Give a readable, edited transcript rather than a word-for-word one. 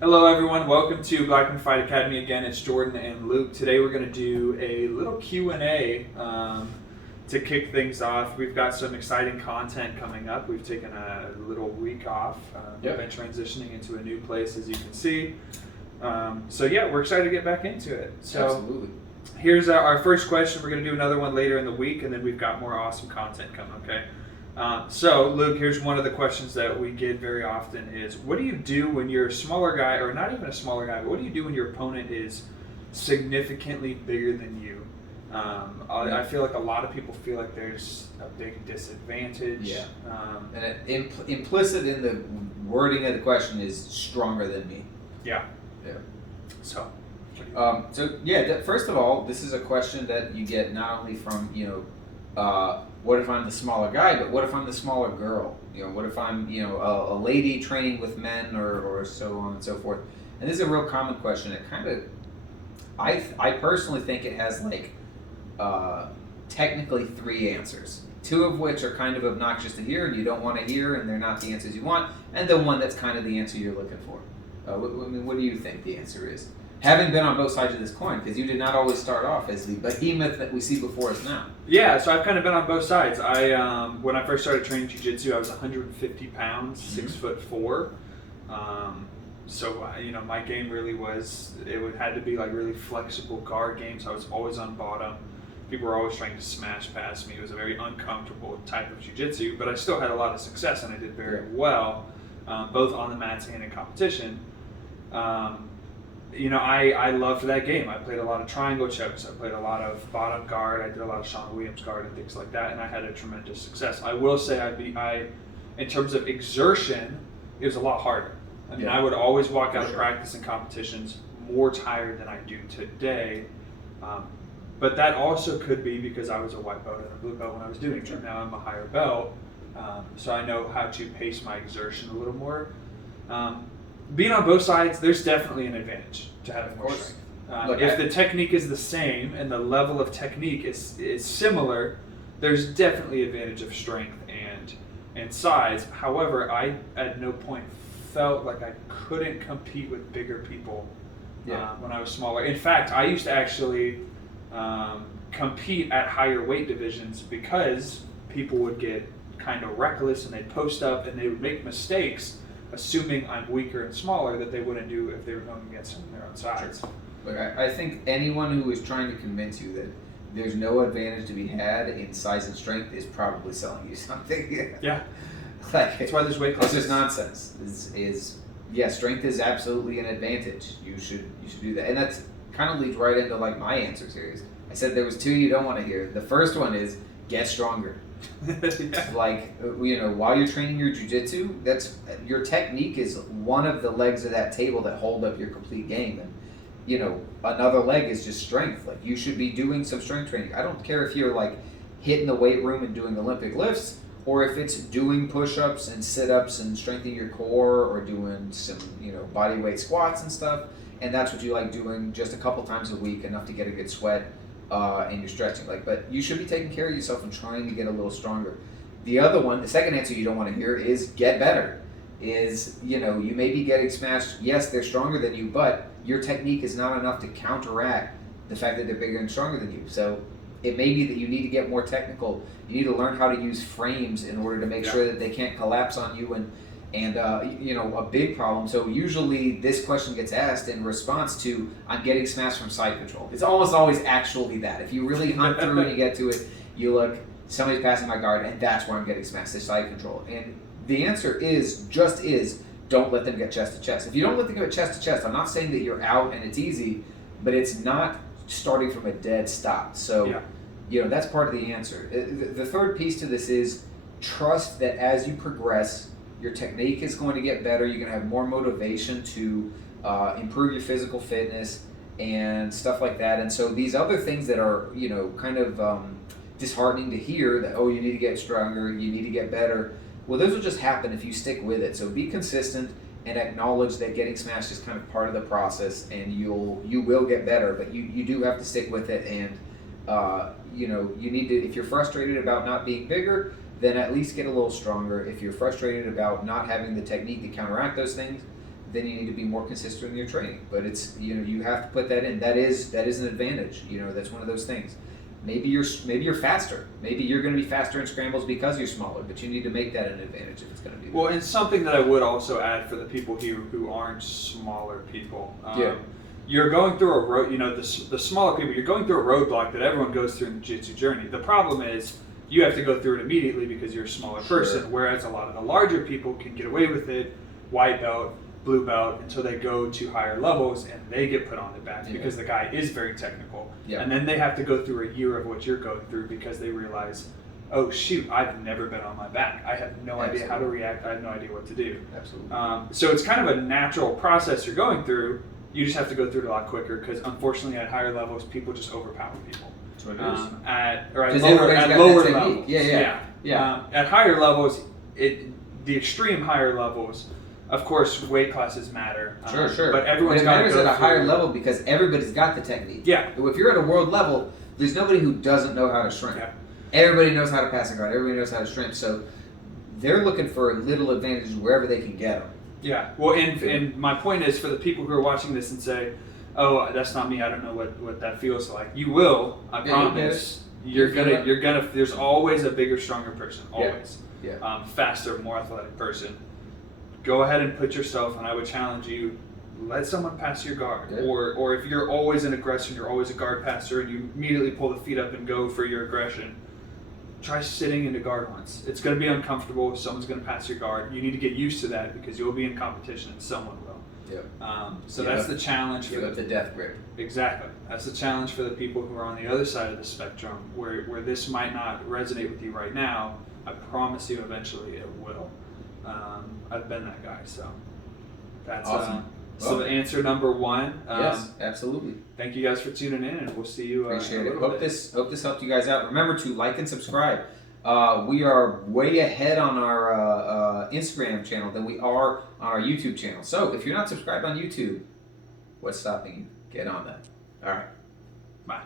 Hello, everyone. Welcome to Blackman Fight Academy again. It's Jordan and Luke. Today, we're going to do a little Q&A to kick things off. We've got some exciting content coming up. We've taken a little week off. We've been transitioning into a new place, as you can see. We're excited to get back into it. So, Absolutely. here's our first question. We're going to do another one later in the week, and then we've got more awesome content coming. Okay. Luke, here's one of the questions that we get very often is, what do you do when you're a smaller guy, or not even a smaller guy, but what do you do when your opponent is significantly bigger than you? I feel like a lot of people feel like there's a big disadvantage. Yeah. And implicit in the wording of the question is stronger than me. Yeah. Yeah. So. First of all, this is a question that you get not only from, what if I'm the smaller guy, but what if I'm the smaller girl? What if I'm, a lady training with men or so on and so forth? And this is a real common question. It kind of, I personally think it has technically three answers. Two of which are kind of obnoxious to hear and you don't want to hear and they're not the answers you want. And the one that's kind of the answer you're looking for. What do you think the answer is? Having been on both sides of this coin, because you did not always start off as the behemoth that we see before us now. Yeah, so I've kind of been on both sides. When I first started training jiu-jitsu, I was 150 pounds, 6'4". My game really had to be like really flexible guard game, so I was always on bottom. People were always trying to smash past me. It was a very uncomfortable type of jiu-jitsu, but I still had a lot of success and I did very well, both on the mats and in competition. I loved that game. I played a lot of triangle chokes. I played a lot of bottom guard. I did a lot of Sean Williams guard and things like that, and I had a tremendous success. I will say in terms of exertion, it was a lot harder. I would always walk out of practice and competitions more tired than I do today. But that also could be because I was a white belt and a blue belt when I was doing it. Now I'm a higher belt, so I know how to pace my exertion a little more. Being on both sides, there's definitely an advantage to having more strength. If the technique is the same and the level of technique is similar, there's definitely advantage of strength and size. However, I at no point felt like I couldn't compete with bigger people when I was smaller. In fact, I used to actually compete at higher weight divisions because people would get kind of reckless and they'd post up and they would make mistakes assuming I'm weaker and smaller that they wouldn't do if they were going against someone their own size. Look, I think anyone who is trying to convince you that there's no advantage to be had in size and strength is probably selling you something. Yeah. That's why there's weight classes. It's just nonsense. Strength is absolutely an advantage. You should do that. And that's kind of leads right into my answers here. I said there was two you don't want to hear. The first one is get stronger. While you're training your jiu-jitsu, that's your technique is one of the legs of that table that hold up your complete game, and another leg is just strength. You should be doing some strength training. I don't care if you're hitting the weight room and doing Olympic lifts, or if it's doing push-ups and sit-ups and strengthening your core, or doing some body weight squats and stuff, and that's what you like doing just a couple times a week, enough to get a good sweat. And you're stretching, but you should be taking care of yourself and trying to get a little stronger. The other one, the second answer you don't want to hear is get better. You may be getting smashed. Yes, they're stronger than you, but your technique is not enough to counteract the fact that they're bigger and stronger than you. So it may be that you need to get more technical. You need to learn how to use frames in order to make sure that they can't collapse on you and a big problem. So usually this question gets asked in response to, I'm getting smashed from side control. It's almost always actually that. If you really hunt through and you get to it, you look, somebody's passing my guard, and that's where I'm getting smashed, is side control. And the answer is, don't let them get chest to chest. If you don't let them get chest to chest, I'm not saying that you're out and it's easy, but it's not starting from a dead stop. So, that's part of the answer. The third piece to this is trust that as you progress, your technique is going to get better. You're going to have more motivation to improve your physical fitness and stuff like that. And so these other things that are, kind of disheartening to hear, that, you need to get stronger, you need to get better. Well, those will just happen if you stick with it. So be consistent and acknowledge that getting smashed is kind of part of the process, and you will get better, but you do have to stick with it. And, you need to, if you're frustrated about not being bigger, then at least get a little stronger. If you're frustrated about not having the technique to counteract those things, then you need to be more consistent in your training. But it's, you have to put that in. That is an advantage. That's one of those things. Maybe you're faster. Maybe you're going to be faster in scrambles because you're smaller. But you need to make that an advantage if it's going to be. Well, and something that I would also add for the people here who aren't smaller people. You're going through a road. The smaller people. You're going through a roadblock that everyone goes through in the jiu-jitsu journey. The problem is you have to go through it immediately because you're a smaller person. Whereas a lot of the larger people can get away with it, white belt, blue belt, until they go to higher levels and they get put on their back because the guy is very technical. Yeah. And then they have to go through a year of what you're going through because they realize, oh shoot, I've never been on my back. I have no idea how to react. I have no idea what to do. Absolutely. So it's kind of a natural process you're going through. You just have to go through it a lot quicker because unfortunately at higher levels, people just overpower people. That's what it is. At Everybody's got lower that levels. technique. At higher levels, the extreme higher levels, of course, weight classes matter. Sure. But everyone's got to matters go at a through higher level because everybody's got the technique. Yeah. If you're at a world level, there's nobody who doesn't know how to shrimp. Yeah. Everybody knows how to pass a guard. Everybody knows how to shrimp. So they're looking for little advantages wherever they can get them. Yeah. Well, and my point is for the people who are watching this and say, "Oh, that's not me. I don't know what that feels like." You will. I promise. You're gonna. There's always a bigger, stronger person. Always. Yeah. Faster, more athletic person. Go ahead and put yourself, and I would challenge you. Let someone pass your guard, or if you're always an aggressor, and you're always a guard passer, and you immediately pull the feet up and go for your aggression. Try sitting into guard once. It's going to be uncomfortable. Someone's going to pass your guard. You need to get used to that because you'll be in competition and someone will. So that's the challenge. Give up the death grip. Exactly. That's the challenge for the people who are on the other side of the spectrum, where this might not resonate with you right now. I promise you, eventually it will. I've been that guy, so that's awesome. So answer number one. Yes, absolutely. Thank you guys for tuning in, and we'll see you. Appreciate it. Hope this helped you guys out. Remember to like and subscribe. We are way ahead on our Instagram channel than we are on our YouTube channel. So if you're not subscribed on YouTube, what's stopping you? Get on that. All right. Bye.